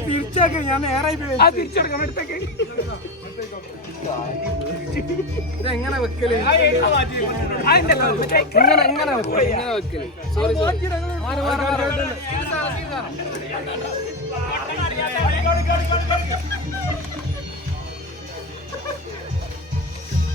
തിരിച്ചാക്കി ഞാൻ നേരെ തിരിച്ചെടുക്കണം എടുത്തേക്ക് ഇതെങ്ങനെ വെക്കൽ ഇങ്ങനെ എങ്ങനെ വെക്കൽ ഇങ്ങനെ വെക്കൽ സോറി സോറി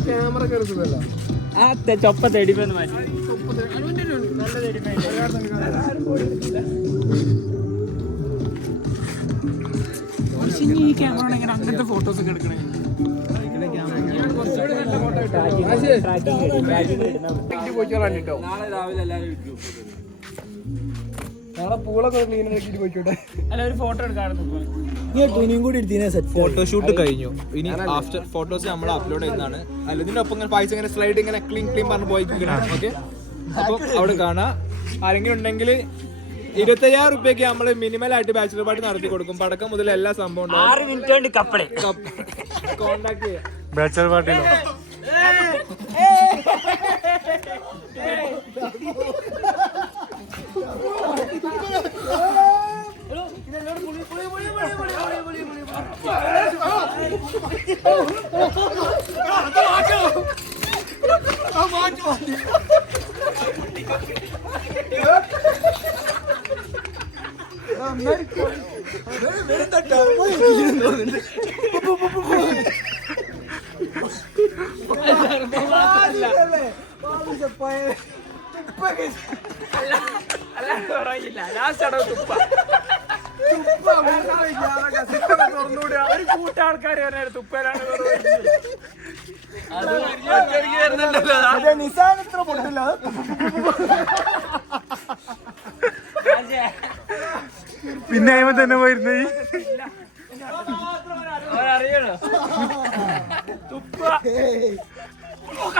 ക്യാമറ കയറുന്നതല്ലോ ആ ചൊപ്പ തെടിപ്പെന്ന് മാറ്റി അങ്ങനത്തെ ഫോട്ടോസ് ഒക്കെ എടുക്കണേ. നാളെ രാവിലെ എല്ലാവരും പൂളൊക്കെ ക്ലീൻ പോയിക്കോട്ടെ. അല്ല ഒരു ഫോട്ടോ എടുക്കാറുണ്ട് ഫോട്ടോഷൂട്ട് കഴിഞ്ഞു. ഇനി ആഫ്റ്റർ ഫോട്ടോസ് നമ്മൾ അപ്ലോഡ് ചെയ്യുന്നതാണ്. അല്ല ഇതിന്റെ ഒപ്പം ഇങ്ങനെ പൈസ ഇങ്ങനെ സ്ലൈഡ് ഇങ്ങനെ ക്ലീൻ ക്ലീൻ പറഞ്ഞ് പോയിക്കണം ഓക്കെ അപ്പൊ അവിടെ കാണാം. ആരെങ്കിലും ഉണ്ടെങ്കിൽ ഇരുപത്തയ്യായിരം റുപ്യക്ക് നമ്മൾ മിനിമൽ ആയിട്ട് ബാച്ചിലർ പാർട്ടി നടത്തി കൊടുക്കും. പടക്കം മുതൽ എല്ലാ സംഭവം ആറ് മിനിറ്റ് കപ്പളെ കോണ്ടാക്ട് ചെയ്യാം. ബാച്ചലർ പാർട്ടിയിലോ ലാസ്റ്റ് അടവ് തുപ്പ ഒരു തുപ്പലാണ് നിസാനത്ര പൊട്ടില്ല. പിന്നെ അയിമ തന്നെ പോയിരുന്നു? ഈ അവരറിയണോ തുപ്പ. ഓ,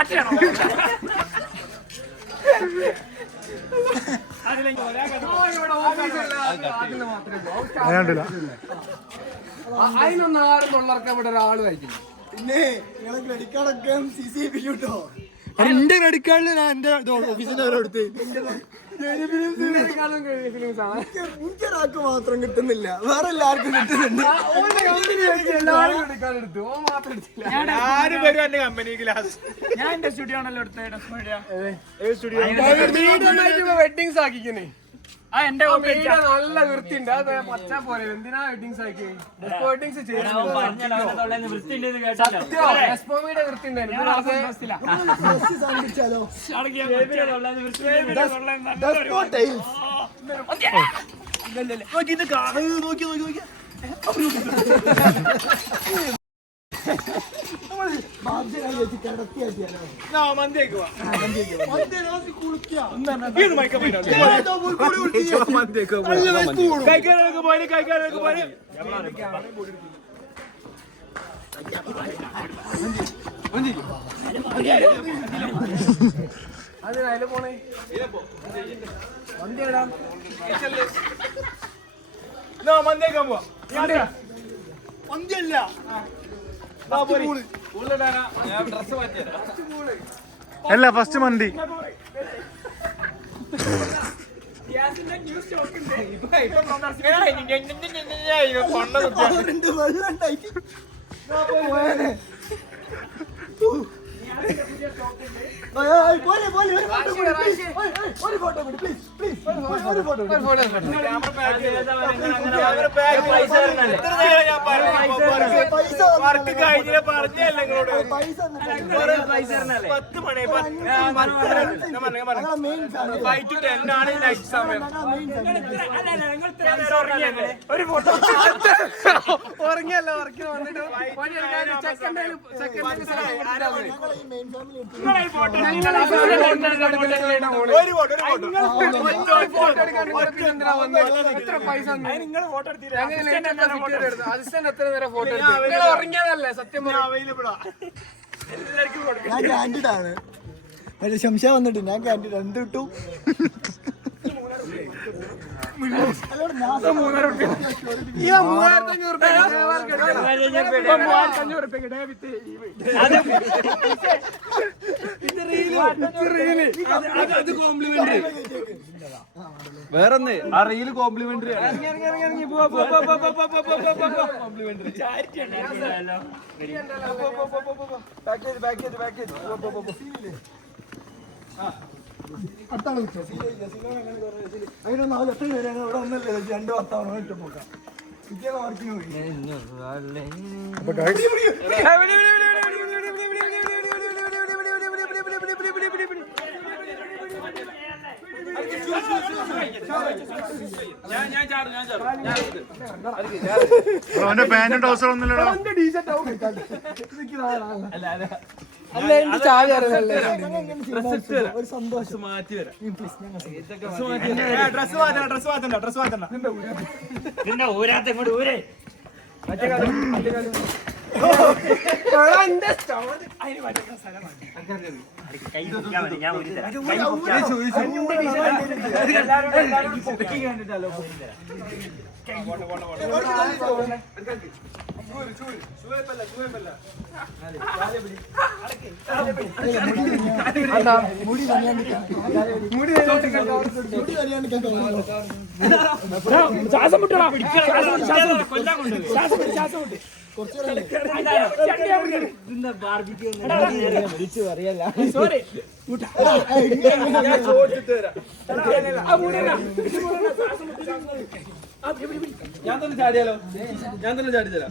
അതിനൊന്നും ആരും തൊള്ളർക്കാൻ ഇവിടെ ഒരാൾ കഴിക്കും പിന്നെ നിങ്ങളെ ക്രെഡിറ്റ് കാർഡൊക്കെ സി സി പി കിട്ടോ എന്റെ ക്രെഡിറ്റ് കാർഡിൽ ഞാൻ എന്റെ ഓഫീസിന്റെ എടുത്ത്. എനിക്കൊരാൾക്ക് മാത്രം കിട്ടുന്നില്ല. വേറെ എല്ലാവർക്കും കിട്ടുന്നുണ്ട്. ഞാൻ എന്റെ സ്റ്റുഡിയോ ആണല്ലോ എടുത്തത് ഡെസ്ക് മീഡിയ. വെഡിങ്സ് നല്ല വൃത്തിയുണ്ട്. അത് പച്ചാ പോലെ. എന്തിനാ വെഡിങ്സ് ആക്കി വെഡിങ്സ് നോക്കി നോക്കി ഡ്രസ് സാധിച്ചാലോ കൈക്കാരൊക്കെ പോയി കൈക്കാരൊക്കെ പോവാ മാറ്റിയതാ അല്ല ഫസ്റ്റ് മന്തി. വെള്ളം ഒരു ഫോട്ടോ കൂടി പ്ലീസ് പ്ലീസ് ഒരു ഫോട്ടോ പൈസ കഴിഞ്ഞ പറഞ്ഞല്ലേ. പത്ത് മണി ഫൈവ് ടു ടെൻ ആണ് നൈറ്റ് സമയം ഒരു ഫോട്ടോ ഉറങ്ങിയല്ല ഉറക്കി വന്നിട്ട് പണിയെടുക്കാൻ ചെക്കന്റെ എത്ര പൈസ അസിസ്റ്റന്റ് എത്ര നേരം ഫോട്ടോ ഉറങ്ങിയതല്ലേ? സത്യം അവൈലബിളാ. ഞാൻ കാൻഡിഡ് ആണ്. പക്ഷെ ശംശ വന്നിട്ട് ഞാൻ കാൻഡിഡ് എന്ത് കിട്ടും വേറൊന്ന് ആ റീൽ കോംപ്ലിമെന്ററി ആണ്. അടുത്താണ് അതിനൊന്നും ആവില്ല എത്ര പേര് ഇവിടെ ഒന്നല്ലേ രണ്ട് ഭർത്താവ് ഒറ്റ പോക്കാം ഞാൻ ഞാൻ അപ്പൊ ഞാൻ അവന്റെ പാന്റും ട്രൗസറും ഒന്നുമില്ലടാ അല്ല എനിക്ക് ചാവി ഒരു സന്തോഷം. മാറ്റി വരാം ഡ്രസ് മാറ്റണ്ട ഡ്രസ് മാറ്റണ്ട ഡ്രസ് മാറ്റണ്ട മുടി നനയാണ്ടിരിക്കാൻ മുടി നനയാണ്ടിരിക്കാൻ തോന്നുന്നു ശ്വാസം മുട്ടടാ ശ്വാസം ശ്വാസം ശ്വാസം ശ്വാസം ശ്വാസം ശ്വാസം ഞാൻ തന്നെ ചാടിയാലോ? ഞാൻ തന്നെ ചാടി തരാം.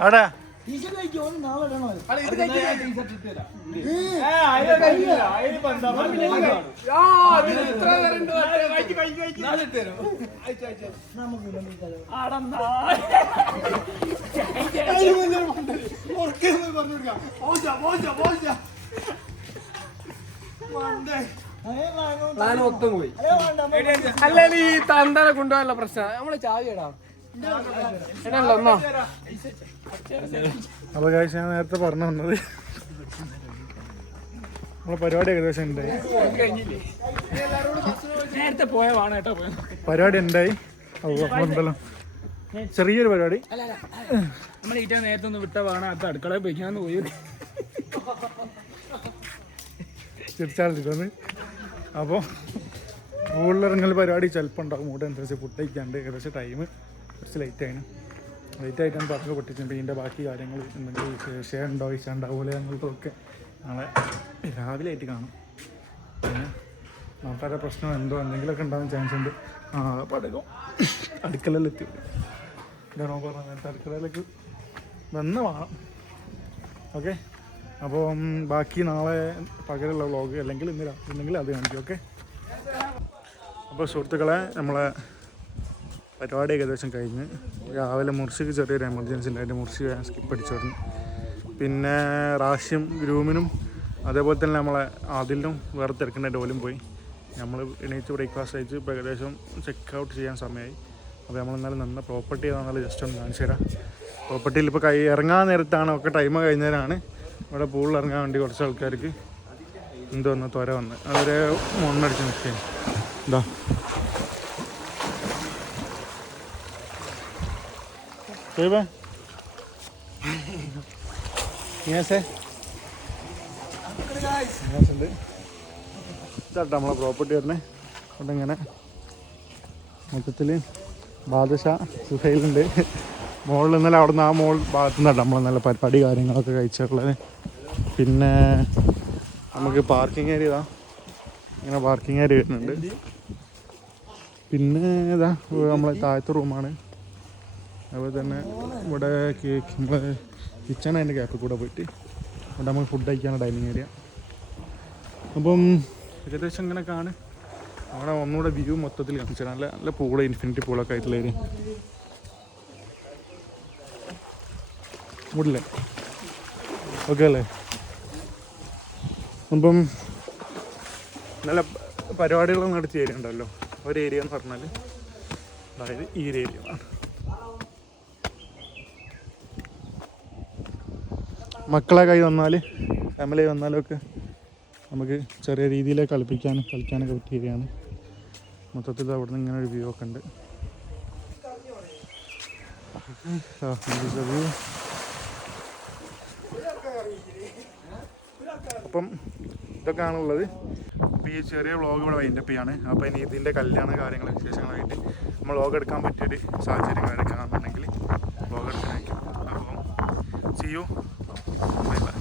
എങ്ങനെ കഴിക്കും നാളെ ഇടണോ. പ്ലാൻ മൊത്തം പോയി. അല്ലെങ്കിൽ ഈ തന്തനെ കൊണ്ടുപോകാനുള്ള പ്രശ്നം. നമ്മൾ ചാവിടാം അപ്പൊ കാഴ്ച ഞാൻ നേരത്തെ പറഞ്ഞു വന്നത് നമ്മളെ പരിപാടി ഏകദേശം ഉണ്ടായി. പരിപാടി ഉണ്ടായി. ഉണ്ടല്ലോ ചെറിയൊരു പരിപാടി. നമ്മൾ ഈറ്റ നേരത്തെ ഒന്ന് വിട്ട വാണ അത് അടുക്കളയിൽ പോയിക്കാന്ന് പോയി. തിരിച്ചാളിരിക്കുന്നത് അപ്പോൾ കൂടുതലിറങ്ങൽ പരിപാടി ചിലപ്പോൾ ഉണ്ടാകും മൂഡ് അനുസരിച്ച് ഫുഡ് കഴിക്കാണ്ട് ഏകദേശം ടൈം കുറച്ച് ലേറ്റ് ലേറ്റായിട്ടാണ് പറഞ്ഞു പൊട്ടിച്ചിട്ടുണ്ട് ഇതിന്റെ ബാക്കി കാര്യങ്ങൾ എന്തെങ്കിലും വിഷയം ഉണ്ടോ വിഷയം ഉണ്ടാവില്ല നാളെ രാവിലെ ആയിട്ട് കാണും. പിന്നെ പ്രശ്നം എന്തോ എന്തെങ്കിലുമൊക്കെ ഉണ്ടാകാൻ ചാൻസ് ഉണ്ട്. ആ പടകം അടുക്കളയിലെത്തി ഇതാണോ പറഞ്ഞത്? നേരത്തെ അടുക്കളയിലേക്ക് വന്ന് വേണം. ഓക്കെ അപ്പോൾ ബാക്കി നാളെ പകരമുള്ള വ്ളോഗ് അല്ലെങ്കിൽ ഇന്ന് രാത്രി ഉണ്ടെങ്കിൽ അത് കാണിക്കും ഓക്കെ അപ്പോൾ സുഹൃത്തുക്കളെ നമ്മളെ പരിപാടി ഏകദേശം കഴിഞ്ഞ് രാവിലെ മുർഷിക്ക് ചെറിയൊരു എമർജൻസി ഉണ്ടായിട്ട് മുർഷി സ്കിപ്പ് അടിച്ചായിരുന്നു പിന്നെ റാഷ്യം ഗ്രൂമിനും അതേപോലെ തന്നെ നമ്മളെ അതിലും വേറെ തിരക്കുണ്ടായിട്ട് പോയി. നമ്മൾ എണീറ്റ് ബ്രേക്ക്ഫാസ്റ്റ് കഴിച്ച് ഇപ്പോൾ ഏകദേശം ചെക്ക് ഔട്ട് ചെയ്യാൻ സമയമായി അപ്പോൾ നമ്മൾ ഇന്നലെ നിന്ന പ്രോപ്പർട്ടി ഏതാണെന്നുള്ള ജസ്റ്റ് ഒന്ന് കാണിച്ചു തരാം. പ്രോപ്പർട്ടിയിൽ ഇപ്പോൾ കൈ ഇറങ്ങാൻ നേരത്താണ് ഒക്കെ ടൈം കഴിഞ്ഞേരാണ് ഇവിടെ പൂളിൽ ഇറങ്ങാൻ വേണ്ടി കുറച്ച് ആൾക്കാർക്ക് എന്ത് വന്ന് ത്വര വന്ന്. അവരെ മണ്ണടിച്ച് നിൽക്കുക എന്താ Bebe. ഇങ്ങേസേ ഉണ്ട് ഇതാട്ടോ നമ്മളെ പ്രോപ്പർട്ടി വരുന്നത് അവിടെ ഇങ്ങനെ മൊത്തത്തിൽ ബാദഷ സുഹൈലുണ്ട്. മുകളിൽ ഇന്നലെ അവിടെ നിന്ന് ആ മോൾ ഭാഗത്തു നിന്നാണ് നമ്മൾ നല്ല പരിപാടി കാര്യങ്ങളൊക്കെ കഴിച്ചിട്ടുള്ളത് പിന്നെ നമുക്ക് പാർക്കിംഗ് ഏരിയ ഇതാ. ഇങ്ങനെ പാർക്കിംഗ് ഏരിയ വരുന്നുണ്ട്. പിന്നെ ഇതാ നമ്മളെ താഴത്തെ റൂമാണ് അതുപോലെ തന്നെ ഇവിടെ നമ്മൾ കിച്ചൺ അതിന്റെ ഗ്യാപ്പിൽ കൂടെ പോയിട്ട് അവിടെ നമുക്ക് ഫുഡ് കഴിക്കാണ് ഡൈനിങ് ഏരിയ അപ്പം ഏകദേശം ഇങ്ങനെ കാണ് അവിടെ ഒന്നുകൂടെ വ്യൂ മൊത്തത്തിൽ കാണിച്ചു നല്ല നല്ല പൂൾ ഇൻഫിനിറ്റി പൂളൊക്കെ ആയിട്ടുള്ള ഏരിയ മൂടില്ലേ? ഓക്കെ അല്ലേ? അപ്പം നല്ല പരിപാടികളൊന്നും നടത്തിയ ഏരിയ ഉണ്ടല്ലോ ഒരു ഏരിയ എന്ന് പറഞ്ഞാൽ അതായത് ഈ ഏരിയ ആണ്. മക്കളെ കൈ വന്നാൽ ഫാമിലി വന്നാലൊക്കെ നമുക്ക് ചെറിയ രീതിയിൽ കളിപ്പിക്കാനും കളിക്കാനൊക്കെ പറ്റിയ മൊത്തത്തിൽ അവിടെ നിന്ന് ഇങ്ങനെ ഒരു വ്യൂ ഒക്കെ ഉണ്ട്. അപ്പം ഇതൊക്കെ ഇതൊക്കെയാണുള്ളത്. അപ്പോൾ ഈ ചെറിയ വ്ളോഗ് ഇവിടെ വൈൻഡപ്പ് ചെയ്യാണ്. അപ്പോൾ ഇനി ഇതിന്റെ കല്യാണ കാര്യങ്ങൾ വിശേഷങ്ങളായിട്ട് നമ്മൾ വ്ളോഗ് എടുക്കാൻ പറ്റിയൊരു സാഹചര്യം എടുക്കുകയാണെന്നുണ്ടെങ്കിൽ വ്ളോഗ് എടുക്കാനായിരിക്കും. അപ്പം സി Bye bye.